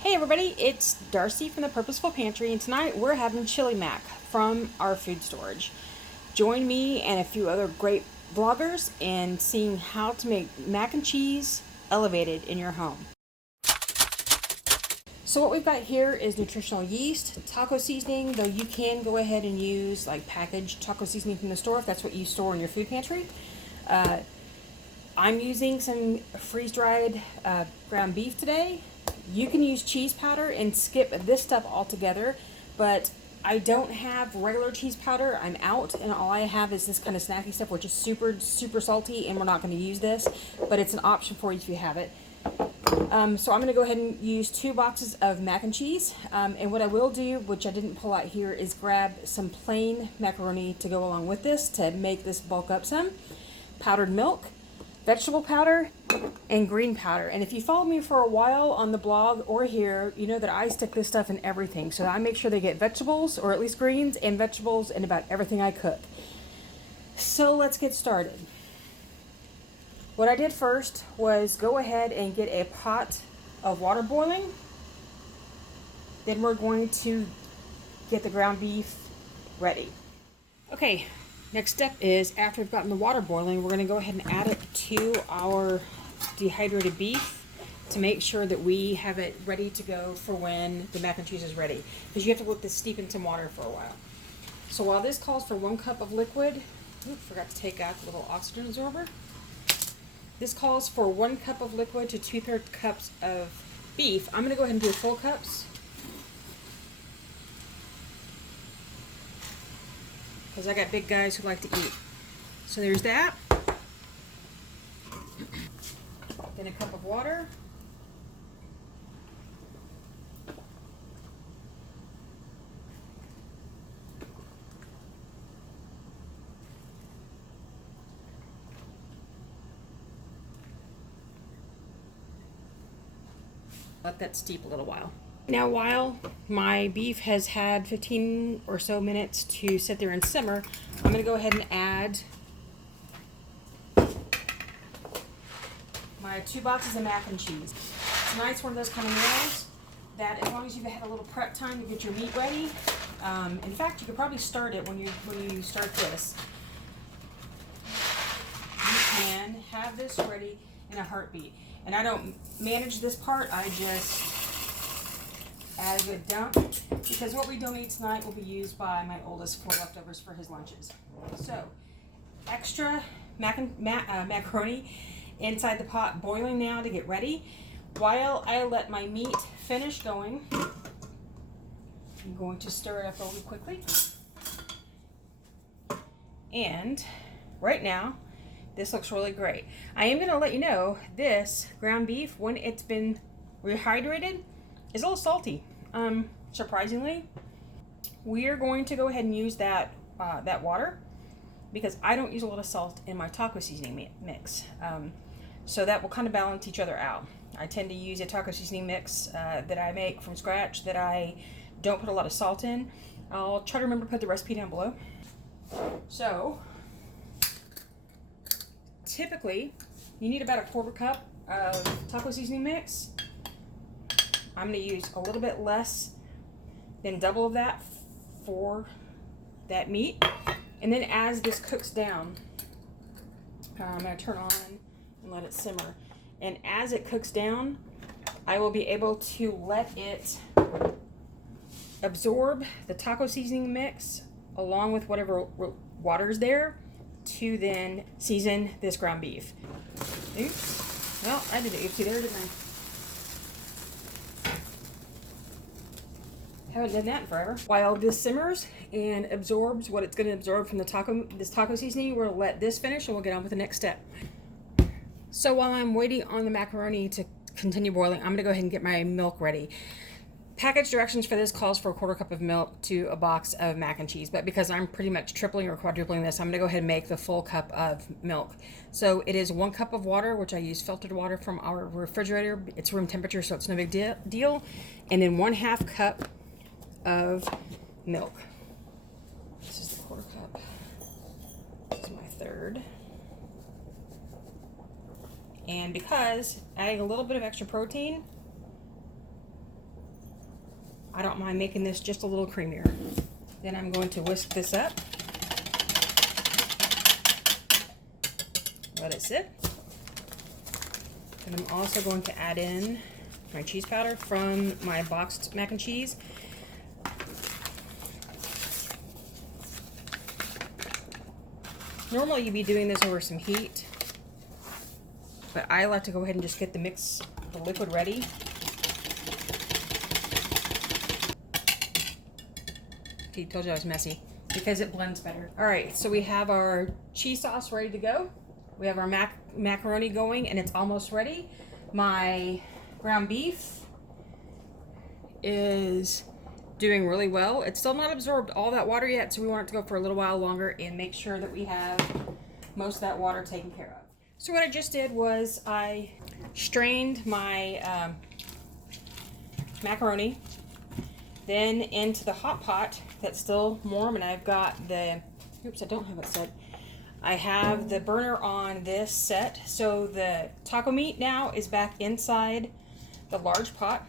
Hey everybody, it's Darcy from the Purposeful Pantry, and tonight we're having Chilimac from our food storage. Join me and a few other great vloggers in seeing how to make mac and cheese elevated in your home. So what we've got here is nutritional yeast, taco seasoning, though you can go ahead and use like packaged taco seasoning from the store if that's what you store in your food pantry. I'm using some freeze-dried ground beef today. You can use cheese powder and skip this stuff altogether, but I don't have regular cheese powder. I'm out, and all I have is this kind of snacky stuff, which is super salty, and we're not going to use this, but it's an option for you if you have it. So I'm going to go ahead and use 2 boxes of mac and cheese, and what I will do, which I didn't pull out here, is grab some plain macaroni to go along with this to make this bulk up some, powdered milk, vegetable powder, and green powder. And if you follow me for a while on the blog or here, you know that I stick this stuff in everything. So I make sure they get vegetables, or at least greens and vegetables, in about everything I cook. So let's get started. What I did first was go ahead and get a pot of water boiling. Then we're going to get the ground beef ready. Okay. Next step is, after we've gotten the water boiling, we're going to go ahead and add it to our dehydrated beef to make sure that we have it ready to go for when the mac and cheese is ready. Because you have to let this steep in some water for a while. So while this calls for 1 cup of liquid, forgot to take out the little oxygen absorber. This calls for 1 cup of liquid to 2/3 cups of beef. I'm going to go ahead and do full cups, because I got big guys who like to eat. So there's that. Then a cup of water. Let that steep a little while. Now, while my beef has had 15 or so minutes to sit there and simmer, I'm going to go ahead and add my 2 boxes of mac and cheese. Tonight's one of those kind of meals that, as long as you've had a little prep time to get your meat ready, in fact, you could probably start it when you start this. You can have this ready in a heartbeat. And I don't manage this part, I just add a good dump, because what we donate tonight will be used by my oldest for leftovers for his lunches. So, extra macaroni inside the pot, boiling now to get ready. While I let my meat finish going, I'm going to stir it up really quickly. And right now, this looks really great. I am going to let you know, this ground beef, when it's been rehydrated, is a little salty. Surprisingly, we are going to go ahead and use that water, because I don't use a lot of salt in my taco seasoning mix. So that will kind of balance each other out. I tend to use a taco seasoning mix that I make from scratch that I don't put a lot of salt in. I'll try to remember to put the recipe down below. So, typically, you need about a 1/4 cup of taco seasoning mix. I'm going to use a little bit less than double of that for that meat. And then as this cooks down, I'm going to turn on and let it simmer. And as it cooks down, I will be able to let it absorb the taco seasoning mix along with whatever water's there to then season this ground beef. Oops. Well, I did an oopsie there, didn't I? Haven't done that in forever. While this simmers and absorbs what it's going to absorb from this taco seasoning, we'll let this finish and we'll get on with the next step. So while I'm waiting on the macaroni to continue boiling, I'm going to go ahead and get my milk ready. Package directions for this calls for a 1/4 cup of milk to a box of mac and cheese, but because I'm pretty much tripling or quadrupling this, I'm going to go ahead and make the full cup of milk. So it is 1 cup of water, which I use filtered water from our refrigerator. It's room temperature, so it's no big deal. And then 1/2 cup of milk. This is the 1/4 cup. This is my 1/3. And because adding a little bit of extra protein, I don't mind making this just a little creamier. Then I'm going to whisk this up. Let it sit. And I'm also going to add in my cheese powder from my boxed mac and cheese. Normally you'd be doing this over some heat, but I like to go ahead and just get the mix, the liquid ready. See, told you I was messy because it blends better. All right, so we have our cheese sauce ready to go. We have our macaroni going and it's almost ready. My ground beef is doing really well. It's still not absorbed all that water yet, so we want it to go for a little while longer and make sure that we have most of that water taken care of. So what I just did was I strained my macaroni then into the hot pot that's still warm, and I've got the, oops, I don't have it set. I have the burner on this set, so the taco meat now is back inside the large pot.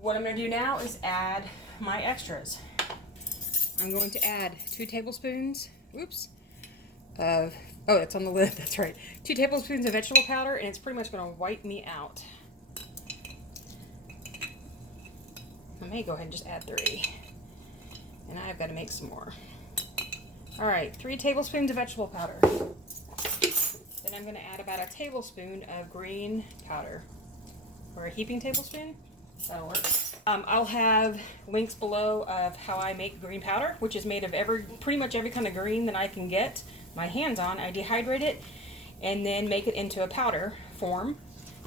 What I'm going to do now is add my extras. I'm going to add 2 tablespoons, oops, of, oh, it's on the lid, that's right. 2 tablespoons of vegetable powder, and it's pretty much going to wipe me out. I may go ahead and just add 3. And I've got to make some more. All right, 3 tablespoons of vegetable powder. Then I'm going to add about a tablespoon of green powder, or a heaping tablespoon. That'll work. I'll have links below of how I make green powder, which is made of pretty much every kind of green that I can get my hands on. I dehydrate it and then make it into a powder form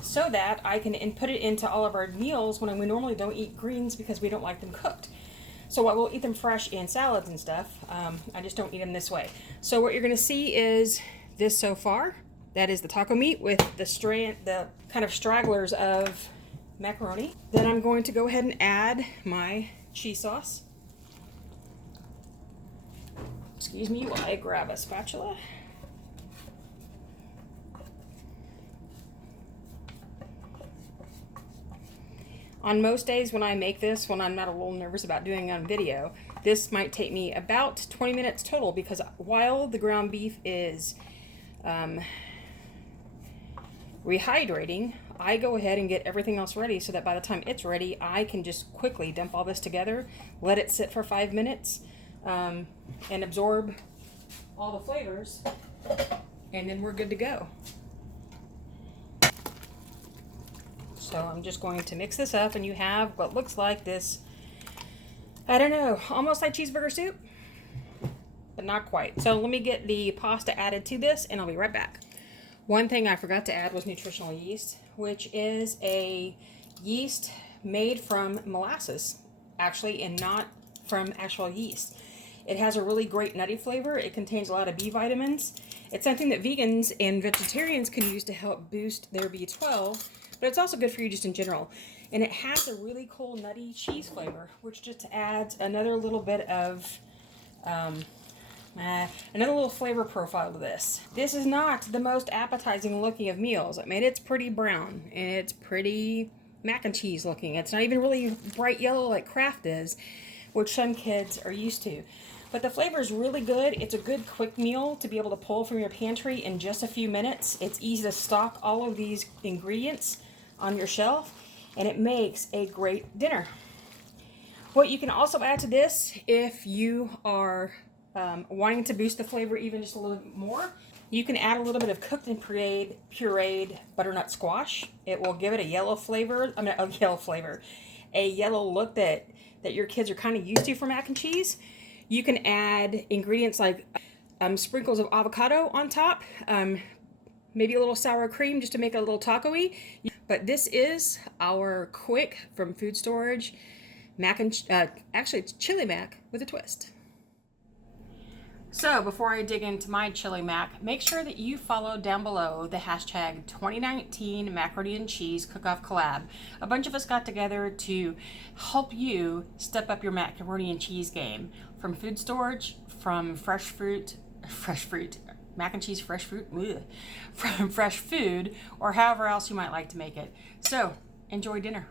so that I can put it into all of our meals when we normally don't eat greens because we don't like them cooked. So we'll eat them fresh in salads and stuff. I just don't eat them this way. So what you're going to see is this so far. That is the taco meat with the kind of stragglers of macaroni. Then I'm going to go ahead and add my cheese sauce. Excuse me while I grab a spatula. On most days when I make this, when I'm not a little nervous about doing it on video, this might take me about 20 minutes total, because while the ground beef is rehydrating, I go ahead and get everything else ready so that by the time it's ready, I can just quickly dump all this together, let it sit for 5 minutes, and absorb all the flavors, and then we're good to go. So I'm just going to mix this up, and you have what looks like this, I don't know, almost like cheeseburger soup, but not quite. So let me get the pasta added to this, and I'll be right back. One thing I forgot to add was nutritional yeast, which is a yeast made from molasses, actually, and not from actual yeast. It has a really great nutty flavor. It contains a lot of B vitamins. It's something that vegans and vegetarians can use to help boost their B12, but it's also good for you just in general. And it has a really cool nutty cheese flavor, which just adds another little bit of, another little flavor profile to this. This is not the most appetizing looking of meals. I mean, it's pretty brown, and it's pretty mac and cheese looking. It's not even really bright yellow like Kraft is, which some kids are used to. But the flavor is really good. It's a good quick meal to be able to pull from your pantry in just a few minutes. It's easy to stock all of these ingredients on your shelf, and it makes a great dinner. What you can also add to this, if you are wanting to boost the flavor even just a little bit more, you can add a little bit of cooked and pureed butternut squash. It will give it a yellow flavor, a yellow look that your kids are kind of used to for mac and cheese. You can add ingredients like sprinkles of avocado on top, maybe a little sour cream just to make it a little taco-y. But this is our quick from Food Storage actually it's Chilimac with a twist. So before I dig into my Chilimac, make sure that you follow down below the hashtag 2019 Macaroni and Cheese Cook-Off Collab. A bunch of us got together to help you step up your macaroni and cheese game. From Food Storage, from fresh fruit, mac and cheese fresh fruit, from fresh food, or however else you might like to make it. So enjoy dinner.